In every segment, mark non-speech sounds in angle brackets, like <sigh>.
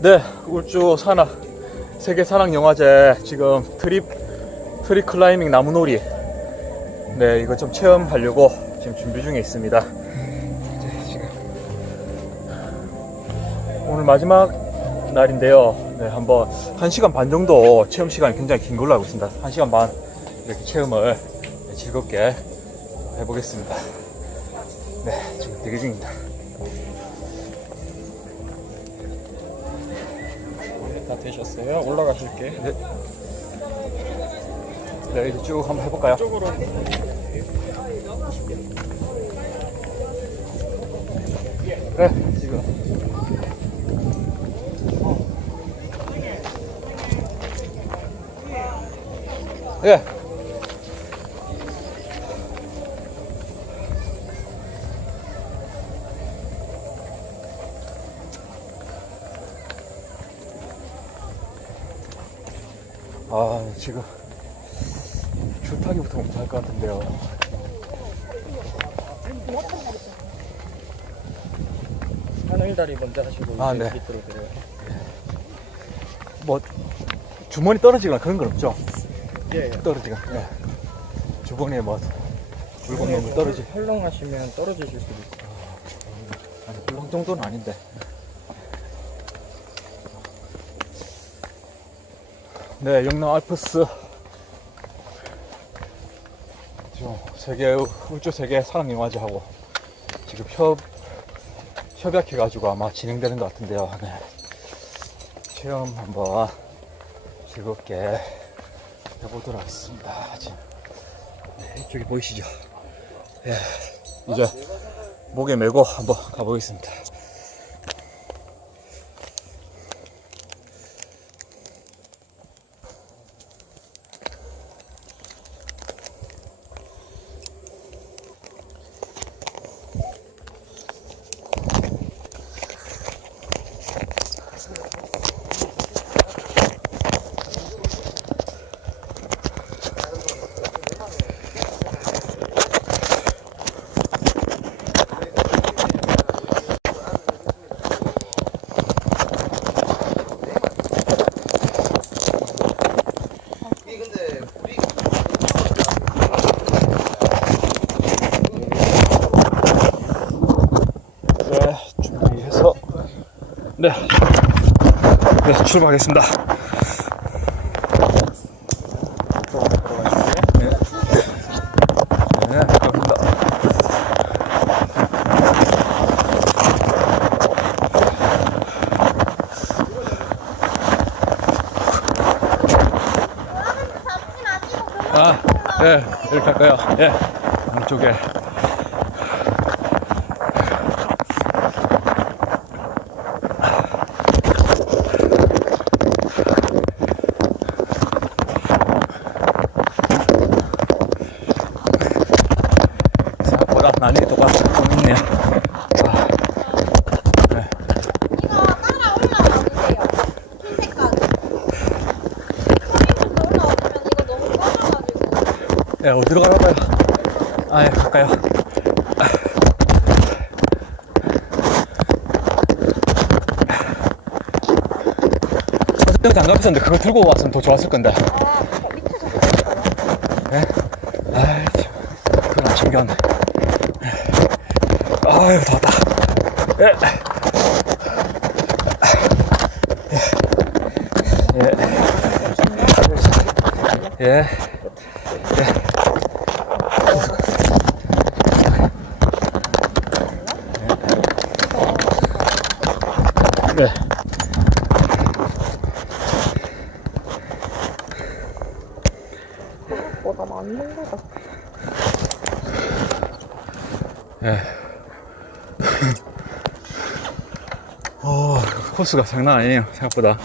네, 울주 산악 세계 산악 영화제 지금 트립 트립 클라이밍 나무놀이 네 이거 좀 체험하려고 지금 준비 중에 있습니다. 오늘 마지막 날인데요. 네, 한번 1시간 반 정도 체험 시간이 굉장히 긴 걸로 알고 있습니다. 1시간 반 이렇게 체험을 즐겁게 해보겠습니다. 네, 지금 대기 중입니다. 다 되셨어요? 올라가실게. 네. 네, 이제 쭉 한번 해볼까요? 쪽으로. 네, 지금. 예. 아, 지금 줄타기부터 먼저 할 것 같은데요. 하늘다리 먼저 하시고 아, 이제 네. 밑으로. 뭐 주머니 떨어지거나 그런 건 없죠? 예. 예. 떨어지거나. 예. 주머니에 뭐 물건 넣으면 떨어지. 헐렁하시면 떨어지실 수도 있어요. 아니, 물론 정도는 아닌데. 네, 영남 알프스 지금 세계 울주 세계 사랑 영화제 하고 지금 협 협약해가지고 아마 진행되는 것 같은데요. 네. 체험 한번 즐겁게 해보도록 하겠습니다. 지금 네, 이쪽이 보이시죠? 예, 이제 목에 메고 한번 가보겠습니다. 네, 준비해서 네, 네 출발하겠습니다. 네, 네, 갑니다. 아, 네, 이렇게 할까요? 예, 안쪽에. 생각보다 난이도 똑같이 좀 있네요. 아, 네. 이거 따라 올라와 보세요. 흰 색깔. 선생님도 올라오시면 이거 너무 꺼져가지고. 네, 어디로 가볼까요? 아, 예, 갈까요? 선생님 장갑 있었는데 그거 들고 왔으면 더 좋았을 건데. 아, 밑에 잡혔어요. 예? 아이, 참. 그건 안 챙겼네. 아유, 더웠다. 예. 예. 예. 예. 네. 뭐가 맞는 거다. 예. <laughs> 어, 코스가 장난 아니에요, 생각보다.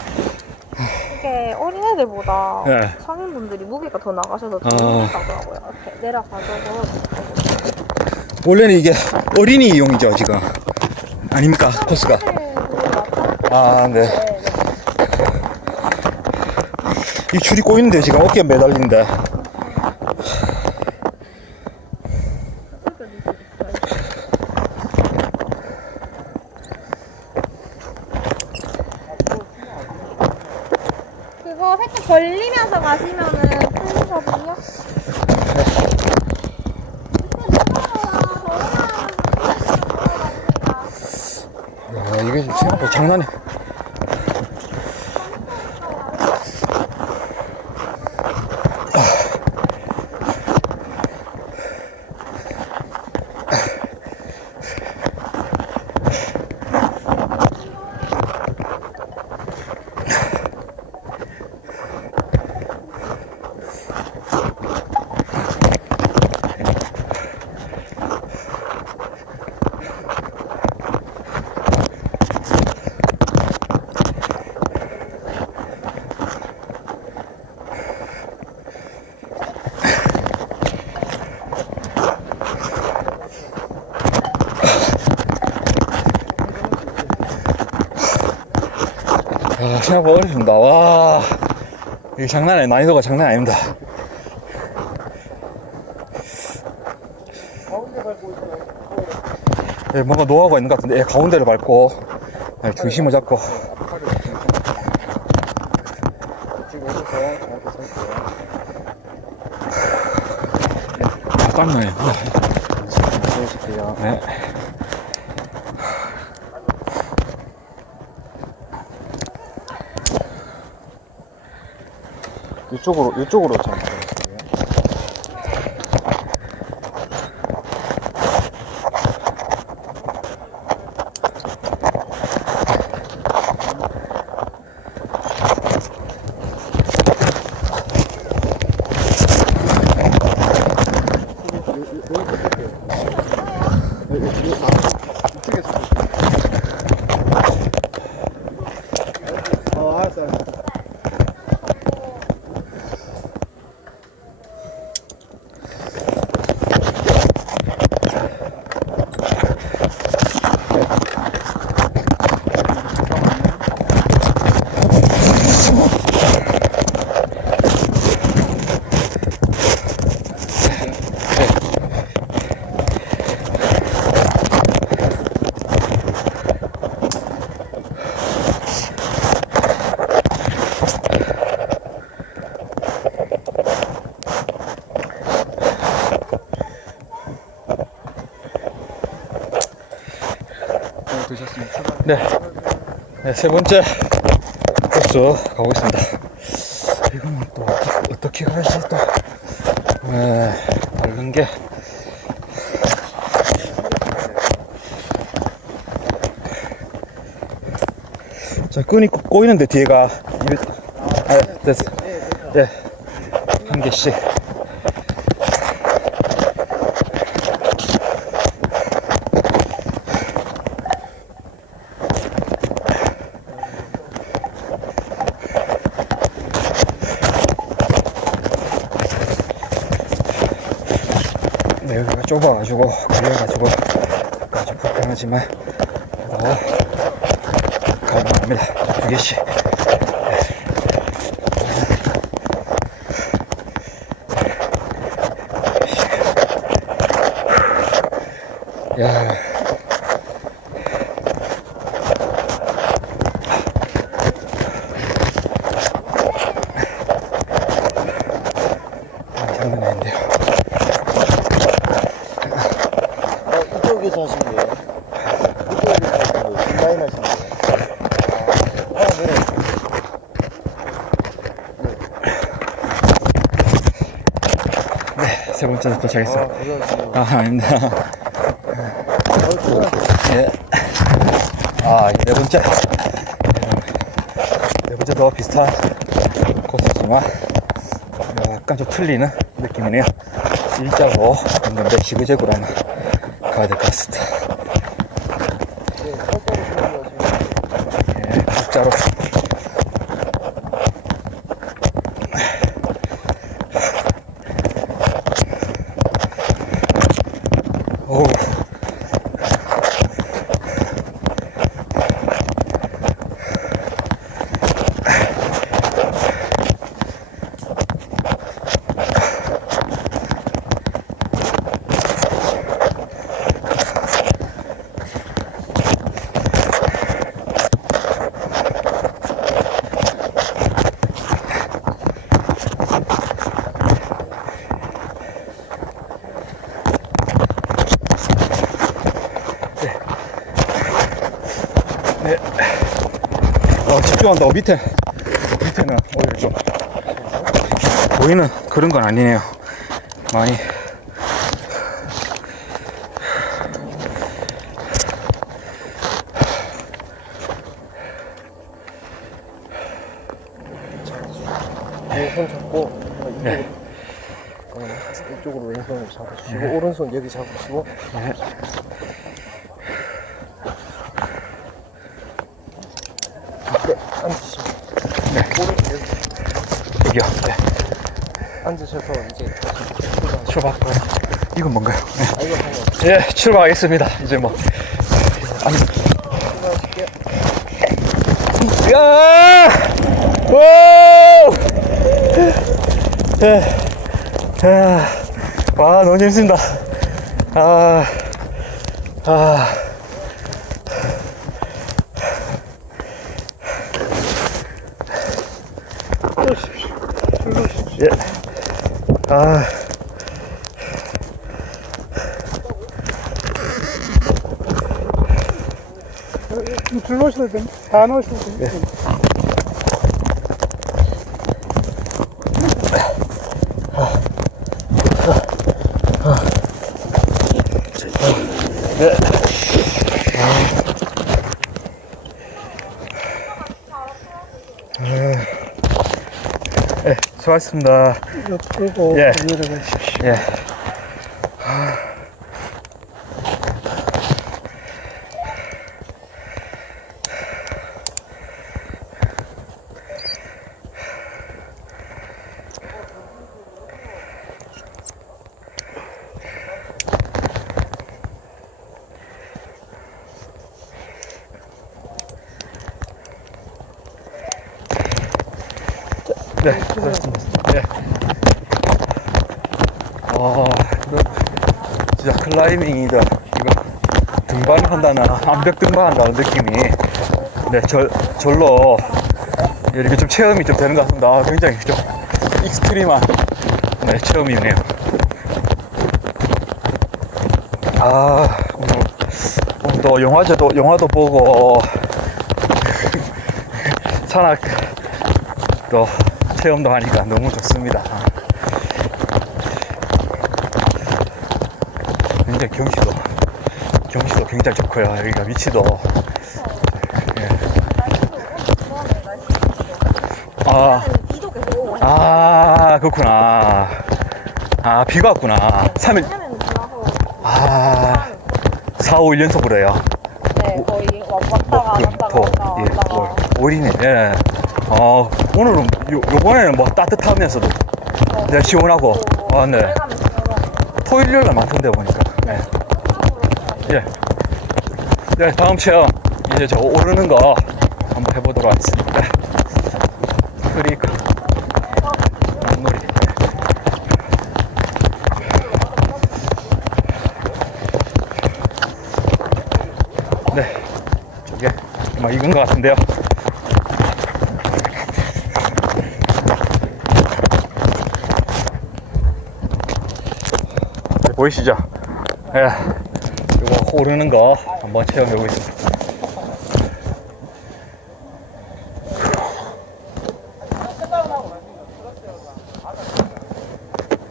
이게 어린애들보다 네. 성인분들이 무게가 더 나가셔서 아. 재밌다더라고요. 이렇게 내려가셔서 원래는 이게 어린이 이용이죠, 지금. 아닙니까, 코스가? 아, 네. 이 줄이 꼬이는데, 지금 어깨에 매달린데. 그거 살짝 벌리면서 가시면은 풀리거든요. 야, 이게 생각보다 장난이. 생각보다 어렵습니다. 와, 이게 장난 아니 난이도가 장난 아닙니다. 예, 뭔가 노하우가 있는 것 같은데, 예, 가운데를 밟고, 예, 중심을 잡고, 앞팔을 지금 오셔서 저한테 설게요. 아, 땀나요. 보여줄게요. 네. 이쪽으로 이쪽으로 저한테 보여줄게요. 어, 알았어, 알았어. 네, 드셨으면 출발. 네. 네, 세 번째 코스 가고 있습니다. 이거는 또 어떻게, 가야지 또, 네, 다른 게. 자, 끈이 꼬- 꼬이는데 뒤에가. 일, 아, 됐어. 예. 한 개씩. 좁아가지고, 걸려가지고, 아주 불편하지만, 그래도, 가능합니다. 두 개씩. 야. 아, 장난 아닌데요. 어, 이쪽에서 하신 거예요? 이쪽에서 하신 거예요? 인라인 하신 거예요? 아, 아, 네. 네, 세 번째 아. 아, 아닙니다. 예. 아, 이네 번째. 네 번째 도 비슷한 코스지만 약간 좀 틀리는 느낌이네요. 일자로 했는데 지그재그로 하면 가야 될 것 같습니다. 네, 똑바로 준비하시면 예, 일자로. 오. 예. 어, 집중한다고 밑에, 밑에는 오히려 좀 보이는 그런 건 아니네요. 많이. 왼손 잡고 어, 이쪽으로 네. 어, 이쪽으로 왼손을 잡으시고 오른손 여기 잡으시고 네, 앉으시고 오른 여기 여기요. 네. 앉으셔서 이제 출발. 이건 뭔가요? 네. 아 예, 출발하겠습니다. 이제 뭐. 아니, 야! 오! 예. 야. 와, 너무 재밌습니다. 아. 아. 예. 아. 됩니다. 다 놓으셔도 됩니다. 예, 수고하셨습니다. 들고 예. 내려가십시오. 예. 네, 수고하셨습니다. 예. 아, 이거 진짜 클라이밍이다. 이거 등반한다나 암벽 등반한다는 느낌이 네, 절, 절로 이렇게 좀 체험이 좀 되는 것 같습니다. 아, 굉장히 좀 익스트림한 네, 체험이네요. 아, 오늘, 오늘 또 영화제도, 영화도 보고 <laughs> 산악 또 체험도 하니까 너무 좋습니다. 굉장히 경치도 경치도 굉장히 좋고요. 여기가 위치도 예. 아, 아 그렇구나. 아 비가 왔구나. 3일 하면 지나서 아 4, 5일 연속으로 해요. 네 거의 왔다가 안 왔다가 왔다가 예, 왔다가 5일이네. 예. 어, 오늘은 요, 요번에는 뭐 따뜻하면서도 네, 시원하고 아, 네. 토요일 날 많던데 보니까. 네. 예. 네, 다음 체험 이제 저 오르는 거 한번 해보도록 하겠습니다. 크릭 물놀이. 네, 저게 아마 익은 것 같은데요. 네, 보이시죠? 예. 이거 오르는 거 한번 체험해 보겠습니다.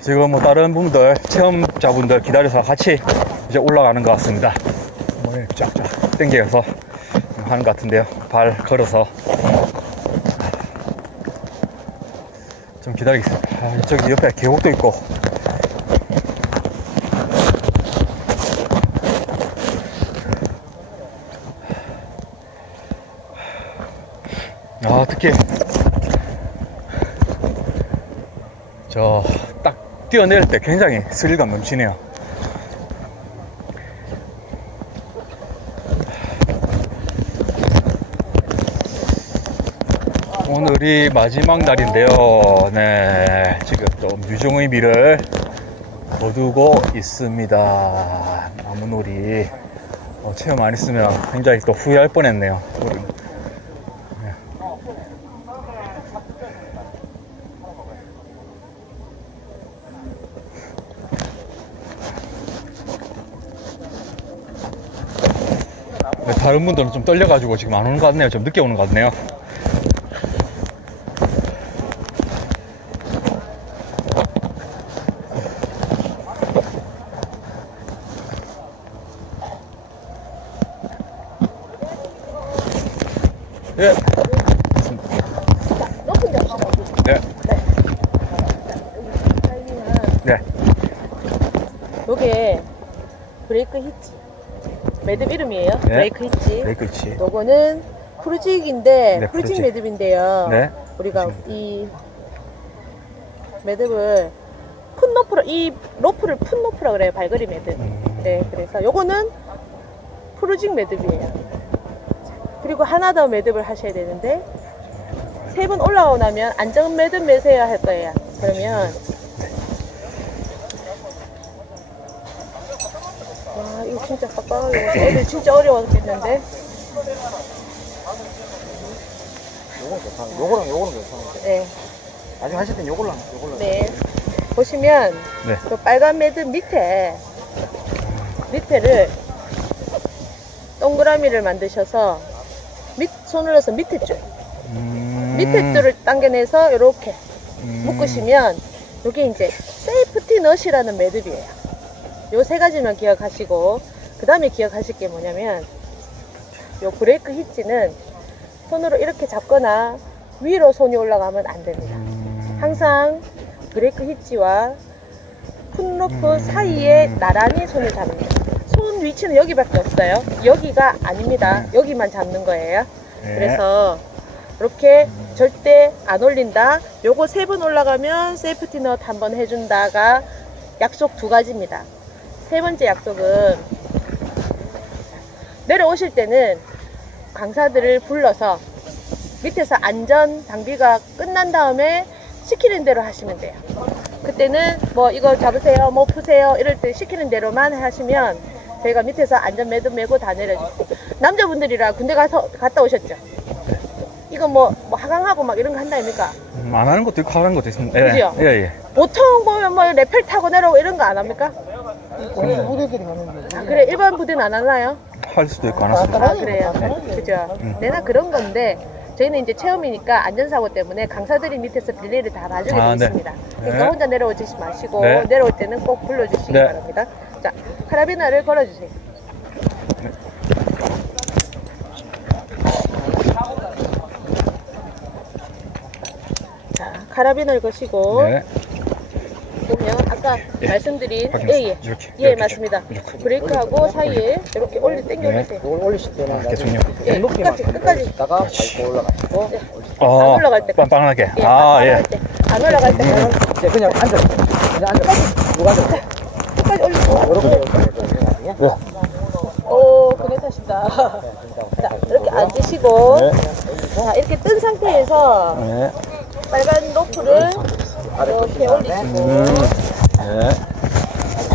지금 뭐 다른 분들, 체험자분들 기다려서 같이 이제 올라가는 것 같습니다. 뭐 이렇게 쫙쫙 당겨서 하는 것 같은데요. 발 걸어서 좀 기다리겠습니다. 아, 저기 옆에 계곡도 있고 아, 특히 저딱 뛰어내릴 때 굉장히 스릴감 넘치네요. 오늘이 마지막 날인데요. 네, 지금 또 뮤종의 미를 거두고 있습니다. 나무놀이 어, 체험 안 했으면 굉장히 또 후회할 뻔했네요. 다른 분들은 좀 떨려가지고 지금 안 오는 것 같네요. 좀 늦게 오는 것 같네요. 예. 데 가고. 네. 네. 요게 브레이크 히치. 매듭 이름이에요. 네. 브레이크 히치. 네, 그렇지. 요거는 프루직인데 네, 프루직 프루직. 매듭인데요. 네. 우리가 이 매듭을 푼 로프로 이 로프를 푼 로프라 그래요. 발걸이 매듭. 음. 네, 그래서 요거는 프루직 매듭이에요. 그리고 하나 더 매듭을 하셔야 되는데 세번 올라가고 나면 안전 매듭 매세요 할 거예요. 그러면 와 애들 진짜 어려웠겠는데 요건 괜찮아. 요거랑 요거는 괜찮은데. 네. 나중에 하실 땐 요걸로 하면 요걸로. 네. 보시면 네. 그 빨간 매듭 밑에 밑에를 동그라미를 만드셔서 밑 손을 넣어서 밑에 줄 음. 밑에 줄을 당겨내서 이렇게 음. 묶으시면 이게 이제 세이프티 넛이라는 매듭이에요. 요 세 가지만 기억하시고 그 다음에 기억하실 게 뭐냐면 요 브레이크 히치는 손으로 이렇게 잡거나 위로 손이 올라가면 안 됩니다. 음. 항상 브레이크 히치와 풋로프 음. 사이에 나란히 손을 잡는 손 위치는 여기밖에 없어요. 여기가 아닙니다. 여기만 잡는 거예요. 네. 그래서 이렇게 절대 안 올린다. 요거 세 번 올라가면 세이프티 넛 한 번 해준다가 약속 두 가지입니다. 세 번째 약속은 내려오실 때는 강사들을 불러서 밑에서 안전 장비가 끝난 다음에 시키는 대로 하시면 돼요. 그때는 뭐 이거 잡으세요, 뭐 푸세요 이럴 때 시키는 대로만 하시면 저희가 밑에서 안전 매듭 메고 다 내려주고 남자분들이라 군대 가서 갔다 오셨죠? 이거 뭐, 뭐 하강하고 막 이런 거 한다 아닙니까? 음, 안 하는 것도 있고 하는 것도 있습니다. 예. 그죠? 예, 예. 보통 보면 뭐 레펠 타고 내려오고 이런 거 안 합니까? 우리 부대들이 하는데. 아, 그래 일반 부대는 안 하나요? 할 수도 있고 안 할 수도 있고. 아 그래요? 그죠? 음. 내나 그런 건데 저희는 이제 체험이니까 안전사고 때문에 강사들이 밑에서 빌레이를 다 봐주게 아, 되어 네. 있습니다. 그러니까 네. 혼자 내려오지 마시고 네. 내려올 때는 꼭 불러주시기 네. 바랍니다. 자, 카라비나를 걸어주세요. 자, 카라비나를 거시고 네. 보면 아까 예. 말씀드린 확인했습니다. 예, 예. 이렇게, 예, 이렇게 맞습니다. 이렇게. 브레이크하고 사이에 이렇게 올리 당겨 네. 올리실 때는 아, 계속요. 예, 끝까지, 끝까지. 있다가 밟고 올라가시고 네. 아, 안 올라갈 때. 빵빵하게. 예, 아, 안 예. 올라갈 때. 안 올라갈 때. 네, 그냥 앉아. 그냥 앉아. 누가 앉아. 끝까지 올리고. 요렇게 요렇게 나중에. 오, 그네 타신다. 자, 이렇게 앉으시고. 네. 자, 이렇게 뜬 상태에서 네. 빨간 로프를 이렇게 올리시고. 음. 네.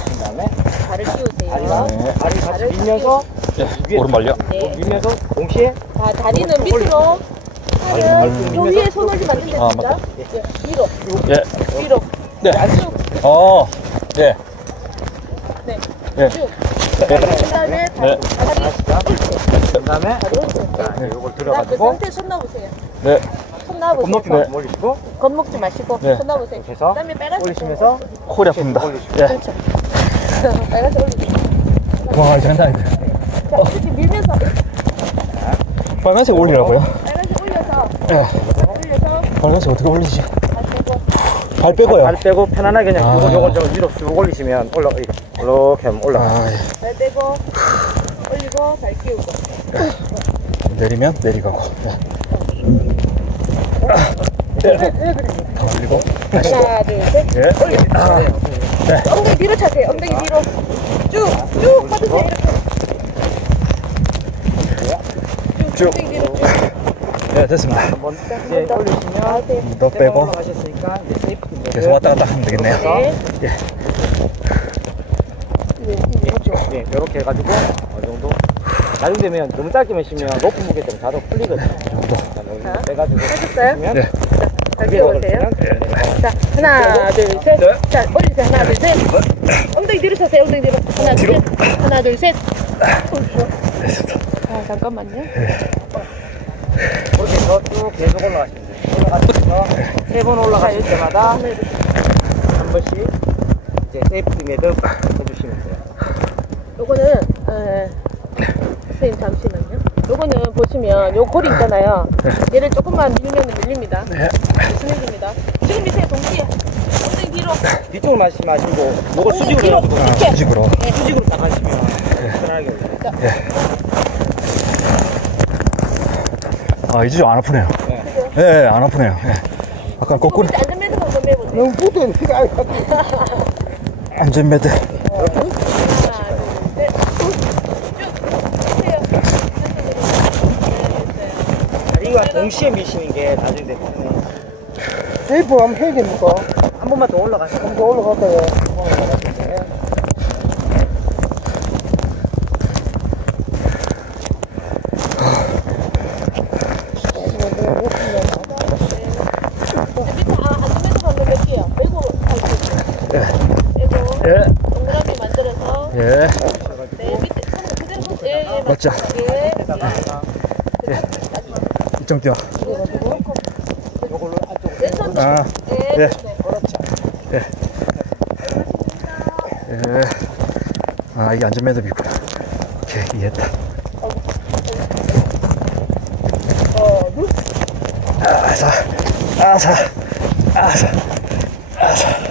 그 다음에 발을 띄우세요. 네. 다리 같이 밀면서 예. 오른발요. 네. 밀면서 동시에 자, 다리는 밑으로. 팔은 요 위에 손 올리면 안 된다. 아, 진짜. 맞다. 예, 위로, 예. 위로. 네. 쭉. 어. 예. 네. 예. 쭉. 예. 그 다음에 네. 다리, 다리, 그 다음에 다리 올리세요. 자, 자, 그 들어가지고 상태 손 놔보세요. 네. 겁먹기만 네. 좀 올리시고 겁먹지 마시고 네. 손 놔보세요. 이렇게 해서 그다음에 빨간색 올리시면서 콜이 아픕니다. 올리시고. 예. 그렇죠. <laughs> 빨간색 올리세요. 와, 장난 아니다. 자, 이렇게 밀면서 빨간색 올리라고요? 빨간색 올려서 예. 올려서 빨간색 어떻게 올리지? 다시 빼고 발 빼고요. 발 빼고 편안하게 그냥 아. 요거 요거 좀 위로 쭉 올리시면 올라 이렇게 이렇게 하면 올라가. 아, 예. 발 빼고 올리고 발 끼우고 내리면 내리가고. 예. 다 올리고. 하나 둘셋 예. 아. 네. 엉덩이 뒤로 차세요 엉덩이 뒤로 쭉쭉 뻗으세요 이렇게 쭉. 엉덩이 뒤로 쭉 네, 됐습니다. 이제 더. 올리시면 더 빼고 계속 왔다 갔다 하면 되겠네요. 네 예, 이렇게 해가지고 어느 정도 나중 되면 너무 짧게 매시면 높은 무게 때문에 자동 풀리거든요. 자, 빼가지고 하셨어요? 네. 발 끼워보세요 자 하나 둘 셋 네. 자 올리세요 하나 둘 셋 엉덩이 뒤로 차세요 엉덩이 뒤로 하나 둘셋 하나 둘셋 됐습니다. 자, 잠깐만요. 그렇게 해서 쭉 계속 올라가시면 돼요. 올라가시면서 세 번 올라가실 때마다 한 번씩 이제 세이프티 매듭 해주시면 돼요. 요거는, 에, 선생님 잠시만요. 요거는 보시면 요 고리 있잖아요. 얘를 조금만 밀면 밀립니다. 진해집니다. 지금 밑에 동시에 엉덩이 뒤로 뒤쪽을 마시 마시고 목을 엉덩이 수직으로 뒤로 해가지고 이렇게 수직으로. 수직으로 딱 하시면 편하게 올라요. 아, 이제 좀 안 아프네요. 네. 예, 예, 안 아프네요. 예. 아까 거꾸로 안전벨트 한번 매보세요. 너무 붙어 피가 안. 하나, 둘, 셋. 쭉 세요. 다리와 동시에 미시는 게 나중에 내 편해요. 세이프 한번 해야 됩니까? 한 번만 더 올라가시면 한번 더 올라갔다가. 밑에 아, 안전벨트 한번 맬게요. 빼고 할수 있어요. 빼고 예, 동그랗게 만들어서 예. 네, 밑에 손을 그대로 손- 예, 예, 맞죠? 예. 이점 뛰어. 왼손 아, 예. 예. 네. 예. 아, 이게 안전매듭이구나. 오케이, 이해했다. 아사, 아사, 아사, 아사.